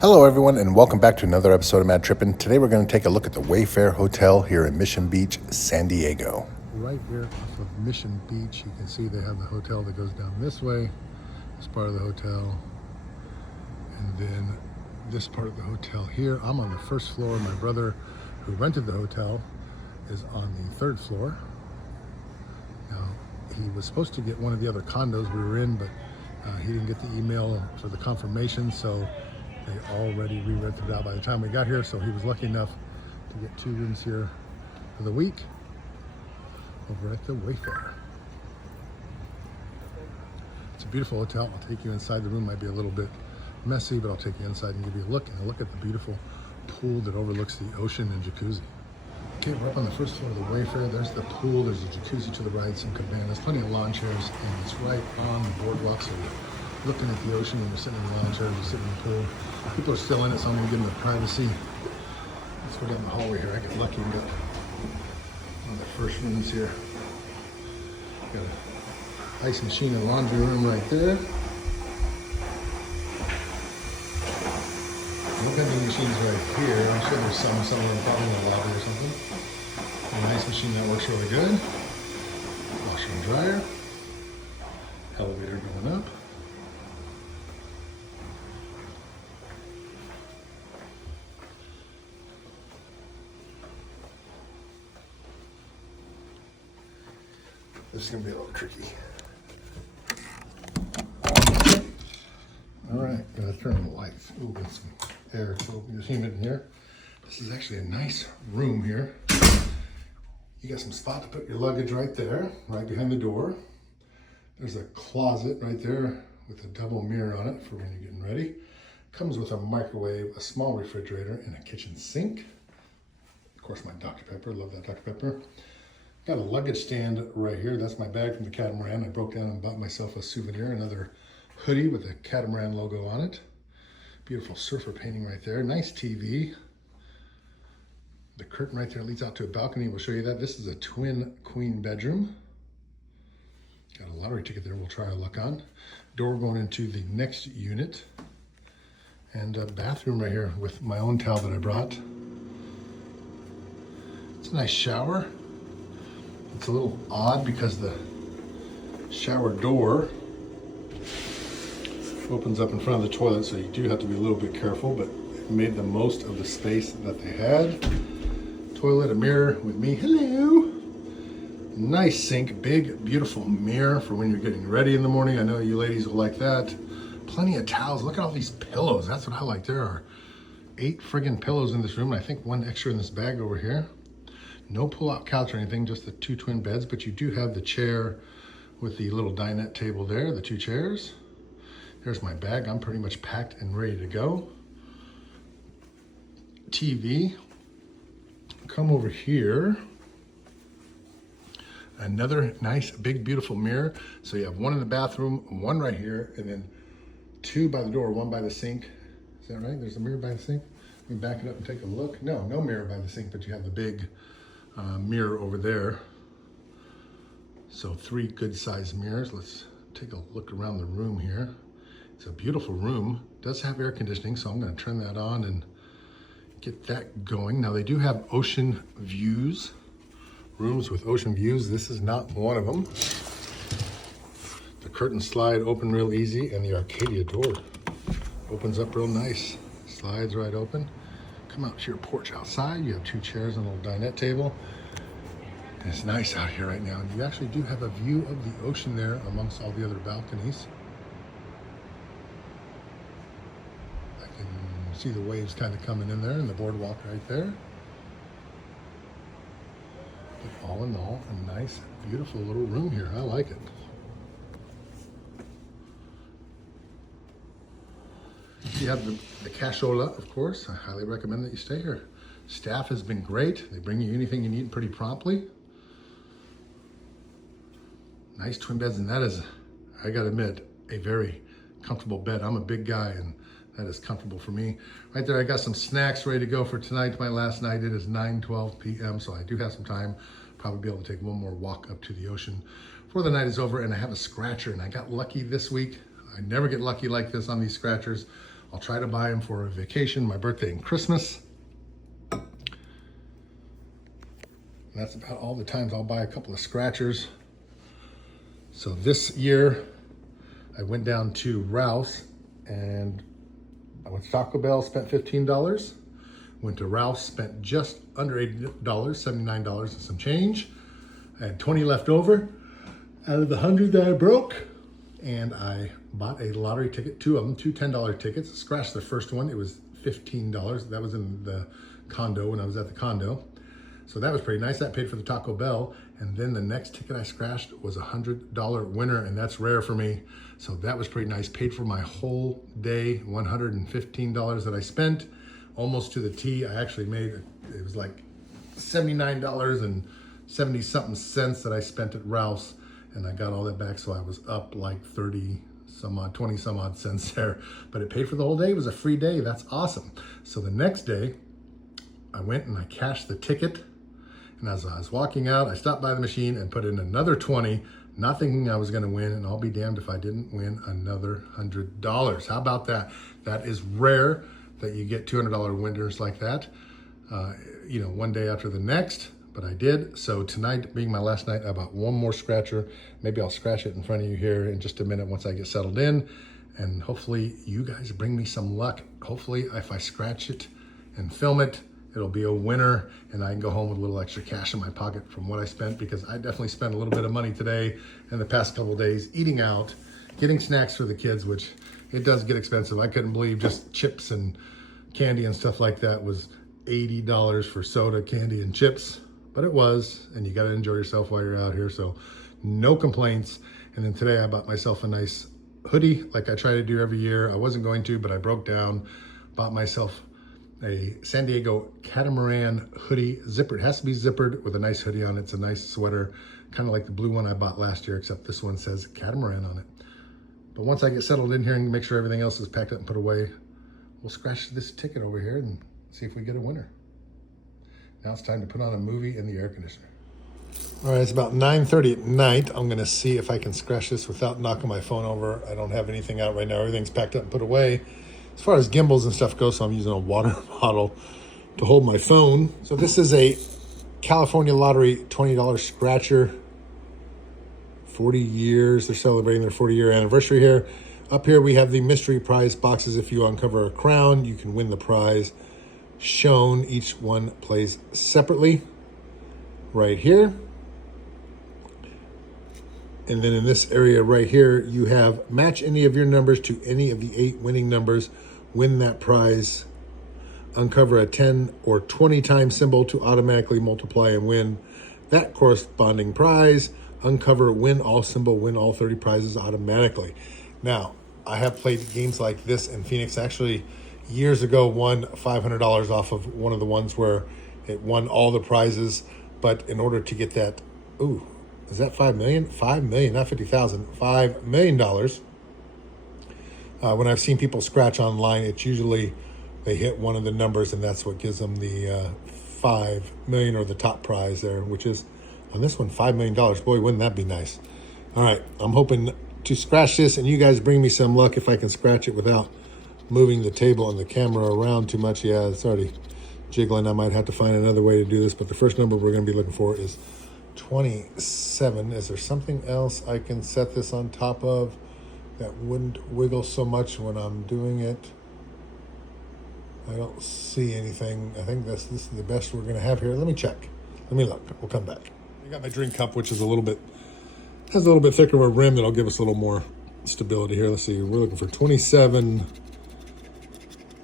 Hello everyone and welcome back to another episode of Mad Trippin'. Today we're going to take a look at the Wayfarer Hotel here in Mission Beach, San Diego. Right here off of Mission Beach, you can see they have the hotel that goes down this way. This part of the hotel. And then this part of the hotel here. I'm on the first floor. My brother who rented the hotel is on the third floor. Now, he was supposed to get one of the other condos we were in, but he didn't get the email for the confirmation, so they already re-rented it out by the time we got here. So he was lucky enough to get 2 rooms here for the week over at the Wayfarer. It's a beautiful hotel. I'll take you inside. The room might be a little bit messy, but I'll take you inside and give you a look, and a look at the beautiful pool that overlooks the ocean and jacuzzi. Okay, we're up on the first floor of the Wayfarer. There's the pool, there's a jacuzzi to the right, some cabanas, plenty of lawn chairs, and it's right on the boardwalk, so you're looking at the ocean when you're sitting in the lawn chairs, you're sitting in the pool. People are still in it, so I'm gonna give them the privacy. Let's go down the hallway here. I got lucky and got one of the first rooms here. Got an ice machine and laundry room right there. No vending machines right here. I'm sure there's some somewhere probably in the lobby or something. A nice machine that works really good. Washer and dryer. Elevator going up. This is gonna be a little tricky. All right, gotta turn on the lights. Ooh, got some air, so you're seeing it in here. This is actually a nice room here. You got some spot to put your luggage right there, right behind the door. There's a closet right there with a double mirror on it for when you're getting ready. Comes with a microwave, a small refrigerator, and a kitchen sink. Of course, my Dr. Pepper, love that Dr. Pepper. Got a luggage stand right here. That's my bag from the catamaran. I broke down and bought myself a souvenir, another hoodie with a catamaran logo on it. Beautiful surfer painting right there. Nice TV. The curtain right there leads out to a balcony. We'll show you that. This is a twin queen bedroom. Got a lottery ticket there we'll try our luck on. Door going into the next unit. And a bathroom right here with my own towel that I brought. It's a nice shower. It's a little odd because the shower door opens up in front of the toilet, so you do have to be a little bit careful, but it made the most of the space that they had. Toilet, a mirror with me, hello. Nice sink, big, beautiful mirror for when you're getting ready in the morning. I know you ladies will like that. Plenty of towels. Look at all these pillows. That's what I like. There are 8 friggin' pillows in this room, and I think 1 extra in this bag over here. No pull-out couch or anything, just the 2 twin beds, but you do have the chair with the little dinette table there, the 2 chairs. There's my bag. I'm pretty much packed and ready to go. TV. Come over here. Another nice, big, beautiful mirror. So you have 1 in the bathroom, 1 right here, and then 2 by the door, 1 by the sink. Is that right? There's a mirror by the sink. Let me back it up and take a look. No mirror by the sink, but you have the big mirror over there. So 3 good sized mirrors. Let's take a look around the room here. It's a beautiful room. It does have air conditioning, so I'm going to turn that on and get that going. Now they do have ocean views, rooms with ocean views. This is not one of them. The curtains slide open real easy, and the Arcadia door opens up real nice. Slides right open. Come out to your porch outside. You have 2 chairs and a little dinette table. And it's nice out here right now. And you actually do have a view of the ocean there amongst all the other balconies. I can see the waves kind of coming in there and the boardwalk right there. But all in all, a nice, beautiful little room here. I like it. You have the cashola, of course. I highly recommend that you stay here. Staff has been great. They bring you anything you need pretty promptly. Nice twin beds, and that is, I gotta admit, a very comfortable bed. I'm a big guy, and that is comfortable for me. Right there, I got some snacks ready to go for tonight. My last night, it is 9:12 p.m., so I do have some time. Probably be able to take one more walk up to the ocean before the night is over, and I have a scratcher, and I got lucky this week. I never get lucky like this on these scratchers. I'll try to buy them for a vacation, my birthday and Christmas. And that's about all the times I'll buy a couple of scratchers. So this year, I went down to Ralph's and I went to Taco Bell, spent $15. Went to Ralph's, spent just under $80, $79 and some change. I had 20 left over out of the 100 that I broke. And I bought a lottery ticket, two of them, two $10 tickets. Scratched the first one, it was $15. That was in the condo when I was at the condo. So that was pretty nice. That paid for the Taco Bell. And then the next ticket I scratched was a $100 winner, and that's rare for me. So that was pretty nice. Paid for my whole day, $115 that I spent, almost to the T. I actually made, it was like $79 and 70 something cents that I spent at Ralph's, and I got all that back. So I was up like 30 some odd, 20 some odd cents there, but it paid for the whole day. It was a free day. That's awesome. So the next day I went and I cashed the ticket. And as I was walking out, I stopped by the machine and put in another 20, not thinking I was gonna win, and I'll be damned if I didn't win another $100. How about that? That is rare that you get $200 winners like that, you know, one day after the next, but I did. So tonight being my last night, I bought one more scratcher. Maybe I'll scratch it in front of you here in just a minute once I get settled in, and hopefully you guys bring me some luck. Hopefully if I scratch it and film it, it'll be a winner, and I can go home with a little extra cash in my pocket from what I spent, because I definitely spent a little bit of money today and the past couple of days eating out, getting snacks for the kids, which it does get expensive. I couldn't believe just chips and candy and stuff like that was $80 for soda, candy, and chips, but it was, and you got to enjoy yourself while you're out here, so no complaints. And then today I bought myself a nice hoodie like I try to do every year. I wasn't going to, but I broke down, bought myself a San Diego catamaran hoodie, zippered. It has to be zippered with a nice hoodie on it. It's a nice sweater, kind of like the blue one I bought last year, except this one says catamaran on it. But once I get settled in here and make sure everything else is packed up and put away, we'll scratch this ticket over here and see if we get a winner. Now it's time to put on a movie in the air conditioner. All right, it's about 9:30 at night. I'm gonna see if I can scratch this without knocking my phone over. I don't have anything out right now. Everything's packed up and put away. As far as gimbals and stuff goes, so I'm using a water bottle to hold my phone. So this is a California Lottery $20 scratcher. 40 years, they're celebrating their 40-year anniversary here. Up here we have the mystery prize boxes. If you uncover a crown, you can win the prize shown. Each one plays separately right here. And then in this area right here, you have match any of your numbers to any of the 8 winning numbers, win that prize, uncover a 10 or 20 time symbol to automatically multiply and win that corresponding prize, uncover win all symbol, win all 30 prizes automatically. Now, I have played games like this in Phoenix. Actually, years ago, won $500 off of one of the ones where it won all the prizes. But in order to get that, ooh, is that 5 million? 5 million, not 50,000, $5 million. When I've seen people scratch online, it's usually they hit one of the numbers and that's what gives them the 5 million or the top prize there, which is on this one, $5 million. Boy, wouldn't that be nice? All right, I'm hoping to scratch this and you guys bring me some luck if I can scratch it without moving the table and the camera around too much. Yeah, it's already jiggling. I might have to find another way to do this, but the first number we're going to be looking for is 27. Is there something else I can set this on top of that wouldn't wiggle so much when I'm doing it? I don't see anything. I think this is the best we're going to have here. Let me check. Let me look. We'll come back. I got my drink cup, which is has a little bit thicker of a rim that'll give us a little more stability here. Let's see. We're looking for 27.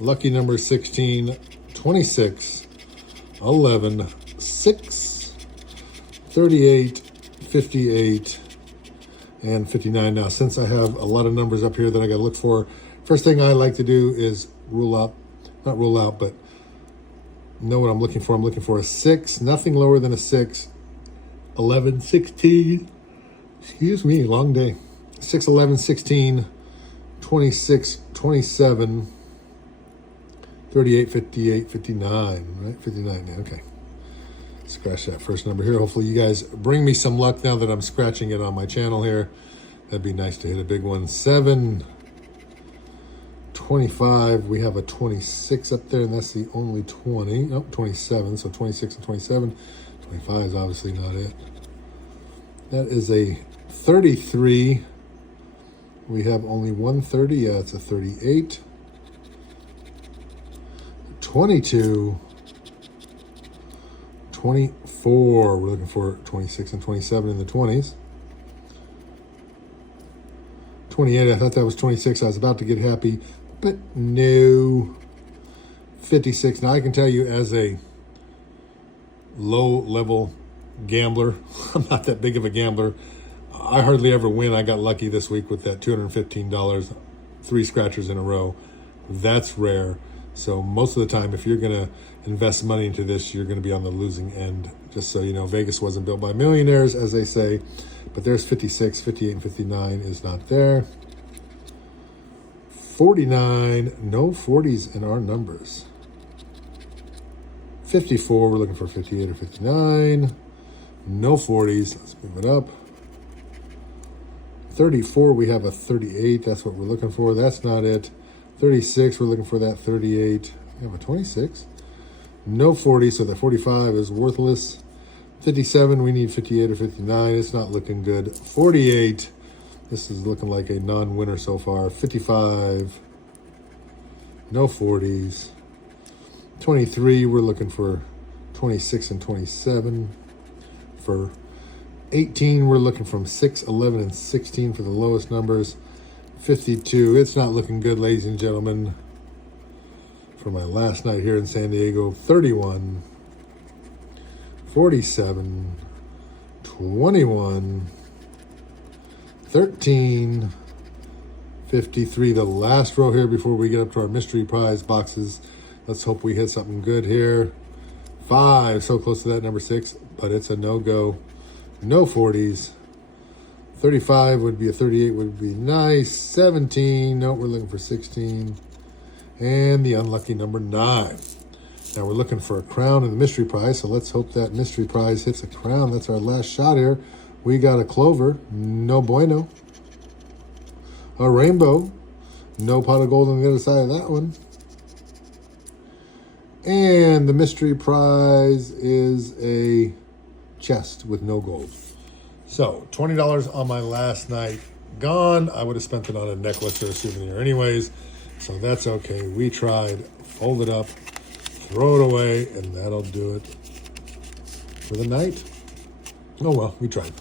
Lucky number 16, 26, 11, 6, 38, 58, and 59. Now, since I have a lot of numbers up here that I got to look for, first thing I like to do is not rule out, but know what I'm looking for. I'm looking for a 6, nothing lower than a 6, 11, 16, excuse me, long day, 6, 11, 16, 26, 27, 38, 58, 59, right? 59, okay. Scratch that first number here. Hopefully you guys bring me some luck now that I'm scratching it on my channel here. That'd be nice to hit a big one. 7, 25, we have a 26 up there, and that's the only 20. Nope, 27, so 26 and 27. 25 is obviously not it. That is a 33. We have only 130. Yeah, it's a 38. 22. 24. We're looking for 26 and 27 in the 20s. 28. I thought that was 26. I was about to get happy, but no. 56. Now I can tell you, as a low-level gambler, I'm not that big of a gambler. I hardly ever win. I got lucky this week with that $215, 3 scratchers in a row. That's rare. So most of the time, if you're going to invest money into this, you're going to be on the losing end. Just so you know, Vegas wasn't built by millionaires, as they say. But there's 56, 58, and 59 is not there. 49, no 40s in our numbers. 54, we're looking for 58 or 59. No 40s. Let's move it up. 34, we have a 38. That's what we're looking for. That's not it. 36, we're looking for that 38. We have a 26. No 40, so the 45 is worthless. 57, we need 58 or 59. It's not looking good. 48, this is looking like a non-winner so far. 55, no 40s. 23, we're looking for 26 and 27. For 18, we're looking from 6, 11, and 16 for the lowest numbers. 52, it's not looking good, ladies and gentlemen. For my last night here in San Diego, 31, 47, 21, 13, 53. The last row here before we get up to our mystery prize boxes. Let's hope we hit something good here. 5, so close to that, number 6, but it's a no-go. No 40s. 35 would be a 38, would be nice. 17, no, we're looking for 16. And the unlucky number 9. Now we're looking for a crown in the mystery prize, so let's hope that mystery prize hits a crown. That's our last shot here. We got a clover, no bueno. A rainbow, no pot of gold on the other side of that one. And the mystery prize is a chest with no gold. So $20 on my last night gone. I would have spent it on a necklace or a souvenir anyways, so that's okay. We tried. Fold it up, throw it away, and that'll do it for the night. Oh well, we tried.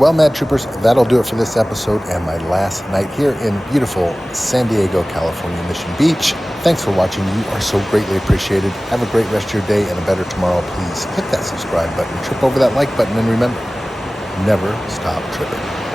Well, Mad Troopers, that'll do it for this episode and my last night here in beautiful San Diego, California, Mission Beach. Thanks for watching. You are so greatly appreciated. Have a great rest of your day and a better tomorrow. Please hit that subscribe button, trip over that like button, and remember, never stop tripping.